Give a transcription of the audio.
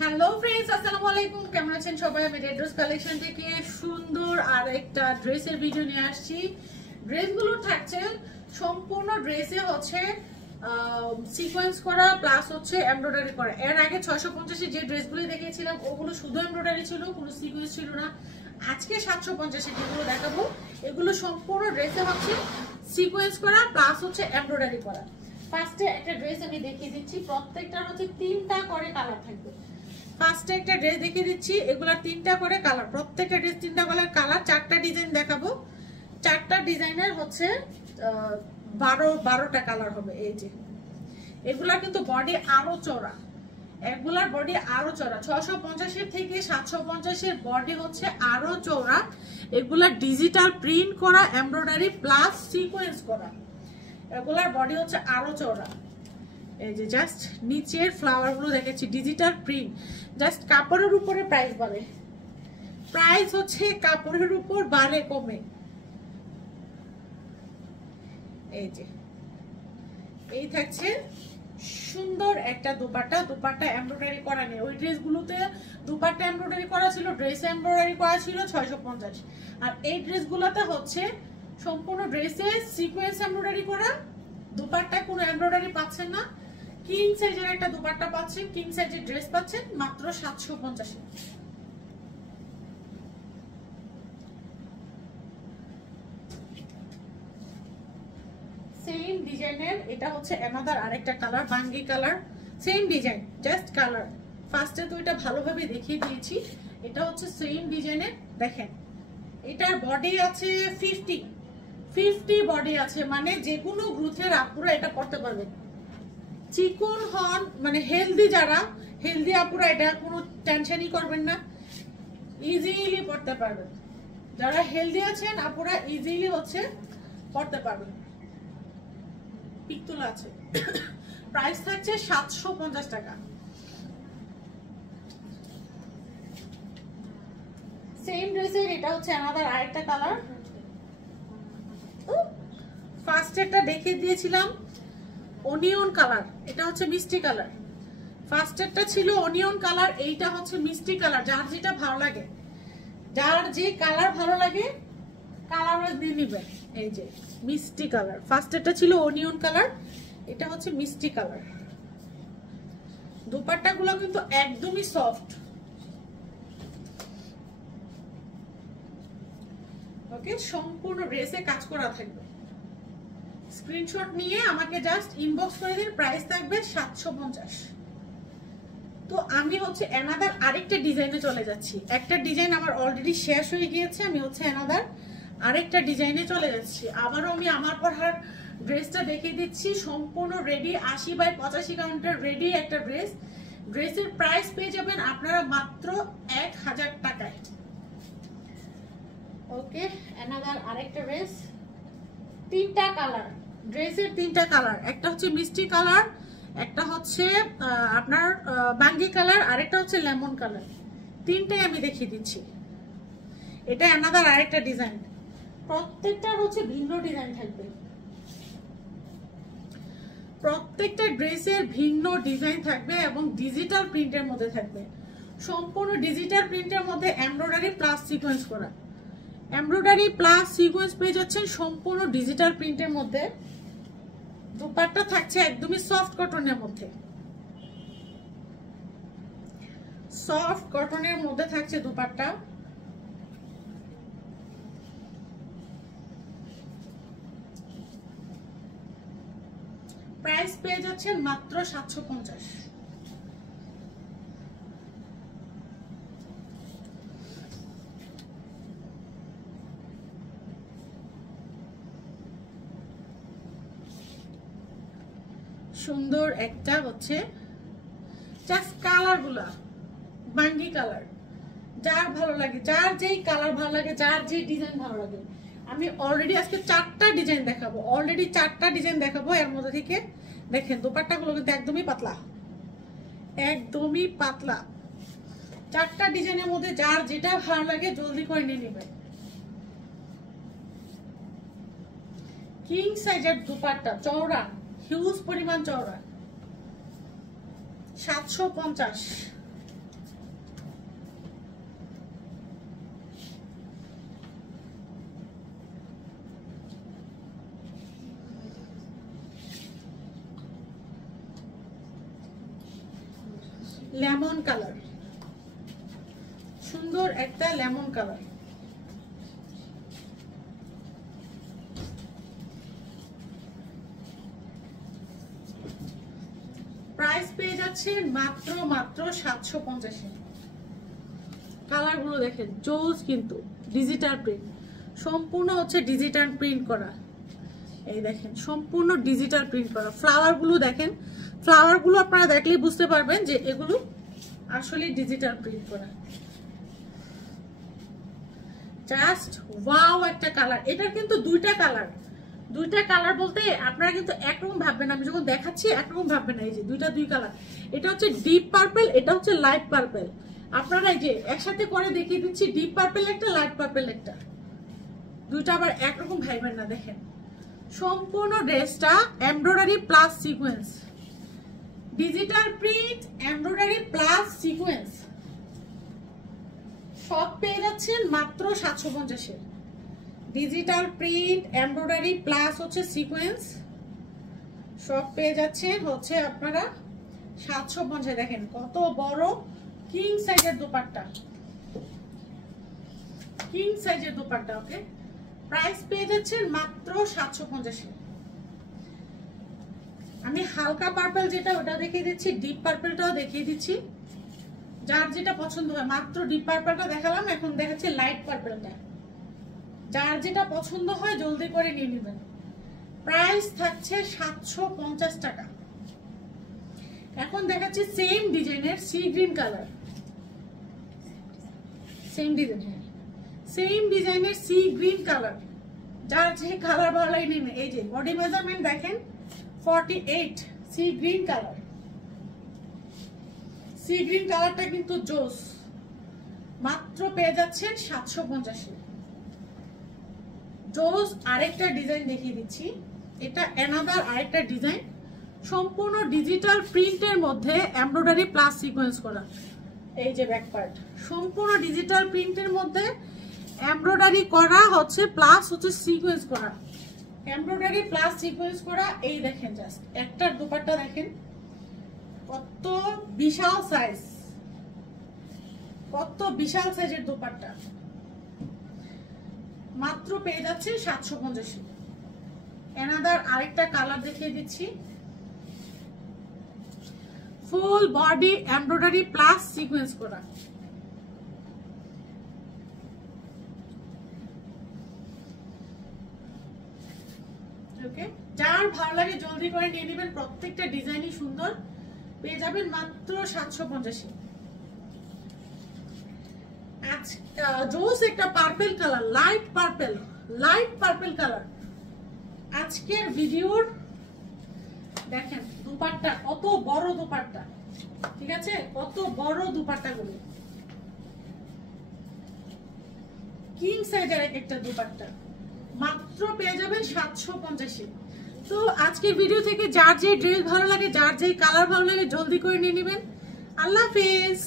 Hello friends, আসসালামু আলাইকুম। কেমন আছেন সবাই? আমি রেড রোজ কালেকশন থেকে সুন্দর আর একটা ড্রেসের ভিডিও নিয়ে আসছি। ড্রেসগুলো থাকছে সম্পূর্ণ ড্রেসে হচ্ছে সিকোয়েন্স করা প্লাস হচ্ছে এমব্রয়ডারি করা। এর আগে 650 যে ড্রেসগুলো দেখিয়েছিলাম ওগুলো শুধু এমব্রয়ডারি ছিল, কোনো সিকোয়েন্স ছিল না। আজকে 750 যেগুলো দেখাবো এগুলো সম্পূর্ণ ড্রেসে হচ্ছে সিকোয়েন্স করা প্লাস হচ্ছে এমব্রয়ডারি করা। ফার্স্টে একটা ড্রেস আমি দেখিয়ে দিচ্ছি, প্রত্যেকটার হচ্ছে 3টা করে কালার থাকবে। ফার্স্টে একটা ড্রেস দেখিয়ে দিচ্ছি, এগুলা 3টা করে কালার, প্রত্যেকটা ড্রেস 3টা করে কালার, 4টা ডিজাইন দেখাবো। 4টা ডিজাইনের হচ্ছে 12টা কালার হবে। এই যে এগুলা কিন্তু বডি আরো চওড়া, এগুলার বডি আরো চওড়া। 650 থেকে 750 বডি হচ্ছে আরো চওড়া। এগুলা ডিজিটাল প্রিন্ট করা এমব্রয়ডারি প্লাস সিকোয়েন্স করা, এগুলার বডি হচ্ছে আরো চওড়া। এই যে জাস্ট নিচের ফ্লাওয়ার গুলো দেখেছি ডিজিটাল প্রিন্ট। জাস্ট কাপড়ের উপরে প্রাইস বাড়ে, প্রাইস হচ্ছে কাপড়ের উপর বাড়ে কমে। এই যে এই থাকছে সুন্দর একটা দুপাট্টা, দুপাট্টা এমব্রয়ডারি করা নেই। ওই ড্রেসগুলোতে দুপাট্টা এমব্রয়ডারি করা ছিল, ড্রেস এমব্রয়ডারি করা ছিল 650। আর এই ড্রেসগুলোতে হচ্ছে সম্পূর্ণ ড্রেসে সিকোয়েন্স এমব্রয়ডারি করা, দুপাট্টা কোনো এমব্রয়ডারি পাচ্ছেন না। কিং সাইজের একটা দুপাট্টা পাচ্ছেন, কিং সাইজের ড্রেস পাচ্ছেন মাত্র 750। সেম ডিজাইনের এটা হচ্ছে অ্যানাদার আরেকটা কালার, বাঙ্গি colour, same design just colour. ফার্স্টে তো এটা ভালোভাবে দেখিয়ে দিয়েছি। এটা হচ্ছে সেম ডিজাইনের, দেখেন এটার বডি আছে 50 বডি আছে, মানে যে কোনো গ্রুথের আপুরা এটা করতে পারবেন। চিকন হন মানে হেলদি, যারা হেলদি আপুরা এটা কোনো টেনশনই করবেন না, ইজিলি পড়তে পারবেন। যারা হেলদি আছেন আপুরা ইজিলি হচ্ছে পড়তে পারবেন। পিকতুলা আছে, প্রাইস থাকছে 750 টাকা। সেম ড্রেসের এটা হচ্ছে আমাদের আরেকটা কালার। ফার্স্ট একটা দেখিয়ে দিয়েছিলাম অনিয়ন কালার, এটা হচ্ছে মিষ্টি কালার। ফার্স্ট একটা ছিল অনিয়ন কালার, এইটা হচ্ছে মিষ্টি কালার। যার যেটা ভালো লাগে, যার যে কালার ভালো লাগে কালার দিয়ে নিবেন। এই যে মিষ্টি কালার, ফার্স্ট একটা ছিল অনিয়ন কালার, এটা হচ্ছে মিষ্টি কালার। দুপাট্টাগুলো কিন্তু একদমই সফট। ওকে, সম্পূর্ণ ড্রেসে কাজ করা থাকবে। স্ক্রিনশট নিয়ে আমাকে জাস্ট ইনবক্স করে দিন, প্রাইস থাকবে 750। তো আমি হচ্ছে অ্যানাদার আরেকটা ডিজাইনে চলে যাচ্ছি। একটা ডিজাইন আমার অলরেডি শেষ হয়ে গিয়েছে, আমি হচ্ছে অ্যানাদার আরেকটা ডিজাইনে চলে যাচ্ছি। আবারও আমি আমার পরার ড্রেসটা দেখিয়ে দিচ্ছি, সম্পূর্ণ রেডি 80/85 কাউন্টার রেডি একটা ড্রেস। ড্রেসের প্রাইস পেয়ে যাবেন আপনারা মাত্র 1000 টাকায়। ওকে, অ্যানাদার আরেকটা ড্রেস, 3টা কালার, ড্রেসের 3টা কালার, একটা হচ্ছে মিষ্টি কালার, একটা হচ্ছে আপনার বাঙ্গি কালার, আরেকটা হচ্ছে লেমন কালার। 3টাই আমি দেখিয়ে দিচ্ছি। এটা অ্যানাদার আরেকটা ডিজাইন, প্রত্যেকটার হচ্ছে ভিন্ন ডিজাইন থাকবে, প্রত্যেকটা ড্রেসের ভিন্ন ডিজাইন থাকবে এবং ডিজিটাল প্রিন্টের মধ্যে থাকবে। সম্পূর্ণ ডিজিটাল প্রিন্টের মধ্যে এমব্রয়ডারি প্লাস সিকোয়েন্স করা, এমব্রয়ডারি প্লাস সিকোয়েন্স পেয়ে যাচ্ছেন সম্পূর্ণ ডিজিটাল প্রিন্টের মধ্যে। দুপাট্টা থাকছে একদমই সফট কটনের মধ্যে, সফট কটনের মধ্যে থাকছে দুপাট্টা। প্রাইস পেয়ে যাচ্ছেন মাত্র 750। সুন্দর একটা হচ্ছে জাস্ট কালার গুলা বাঙ্গি কালার, যার ভালো লাগে, যার যেই কালার ভালো লাগে, যার যে ডিজাইন ভালো লাগে। আমি অলরেডি আজকে 4টা ডিজাইন দেখাবো, অলরেডি 4টা ডিজাইন দেখাবো। এর মধ্যে থেকে দেখেন দোপাট্টাগুলো কিন্তু একদমই পাতলা, একদমই পাতলা। 4টা ডিজাইনের মধ্যে যার যেটা ভালো লাগে জলদি করে নিয়ে নেবেন। কিং সাইজের দুপাট্টা, চওড়া, হিউজ পরিমাণ চওড়া, 750। লেমন কালার, সুন্দর একটা লেমন কালার। প্রাইস পেয়ে যাচ্ছে মাত্র 750। কালার গুলো দেখেন জোস, কিন্তু ডিজিটাল প্রিন্ট, সম্পূর্ণ হচ্ছে ডিজিটাল প্রিন্ট করা। এই দেখেন সম্পূর্ণ ডিজিটাল প্রিন্ট করা। ফ্লাওয়ার গুলো দেখেন, ফ্লাওয়ার গুলো আপনারা দেখলেই বুঝতে পারবেন যে এগুলো আসলে ডিজিটাল প্রিন্ট করা। জাস্ট ওয়াও একটা কালার। এটার কিন্তু দুইটা কালার, দুইটা কালার বলতে আপনারা কিন্তু একরকম ভাববেন, আমি যখন দেখাচ্ছি একরকম ভাববেন না। এই যে দুই কালার, এটা হচ্ছে ডিপ পার্পল, এটা হচ্ছে লাইট পার্পল। আপনারা এই যে একসাথে করে দেখিয়ে দিচ্ছি, ডিপ পার্পল একটা, লাইট পার্পল একটা, দুইটা আবার একরকম ভাববেন না। দেখেন সম্পূর্ণ ড্রেসটা embroidery plus sequence, digital print, embroidery plus sequence, সব পেয়ে যাচ্ছেন মাত্র 750-এর। ডিজিটাল প্রিন্ট, এমব্রয়ডারি প্লাস হচ্ছে সিকোয়েন্স, সব পেয়ে যাচ্ছেন হচ্ছে আপনারা 750। দেখেন কত বড় কিং সাইজের দোপাট্টা, কিং সাইজের দোপাট্টা। ওকে, প্রাইস পেয়ে যাচ্ছেন মাত্র 750-এ। আমি হালকা পার্পল যেটা ওটা দেখিয়ে দিচ্ছি, ডিপ পার্পলটাও দেখিয়ে দিচ্ছি, যার যেটা পছন্দ হয়। মাত্র ডিপ পার্পলটা দেখালাম, এখন দেখাচ্ছি লাইট পার্পলটা। যার যেটা পছন্দ হয় জলদি করে নিয়ে নেবেন। প্রাইস থাকছে 750 টাকা। এখন দেখাচ্ছি সেম ডিজাইনের sea green colour, same design, হ্যাঁ সেম ডিজাইনের সি গ্রিন কালার। যার যে কালার ভালো লাগে নেবেন। এই যে বডি মেজারমেন্ট দেখেন 48, sea green colour. Sea green কালারটা কিন্তু জোস, মাত্র পেয়ে যাচ্ছেন 750। জোস আরেকটা ডিজাইন দেখিয়ে দিচ্ছি, এটা অ্যানাদার আরেকটা ডিজাইন, সম্পূর্ণ ডিজিটাল প্রিন্টের মধ্যে এমব্রয়ডারি প্লাস সিকোয়েন্স করা। এই যে ব্যাক পার্ট সম্পূর্ণ ডিজিটাল প্রিন্টের মধ্যে এমব্রয়ডারি করা হচ্ছে, প্লাস হচ্ছে সিকোয়েন্স করা, এমব্রয়ডারি প্লাস সিকোয়েন্স করা। এই দেখেন জাস্ট একটার দোপাট্টা দেখেন কত বিশাল সাইজ, কত বিশাল সাইজের দোপাট্টা। মাত্র পেয়ে যাচ্ছে 750। অ্যানাদার আরেকটা কালার দেখিয়ে দিচ্ছি, full body embroidery plus sequence করা। ওকে, যার ভালো লাগে জলদি করে নিয়ে নেবেন। প্রত্যেকটা ডিজাইনই সুন্দর, পেয়ে যাবেন মাত্র 750। জোস একটা purple colour, light purple, light purple colour. আজকের ভিডিওর দেখেন দুপাট্টা কত বড় দুপাট্টা, ঠিক আছে, কত বড় দুপাট্টা গুলো, কিং সাইজের একটা দুপাট্টা। মাত্র পেয়ে যাবেন 750। তো আজকের ভিডিও থেকে যার যে ড্রেস ভালো লাগে, যার যে কালার ভালো লাগে জলদি করে নিয়ে নেবেন। আল্লাহ হাফেজ।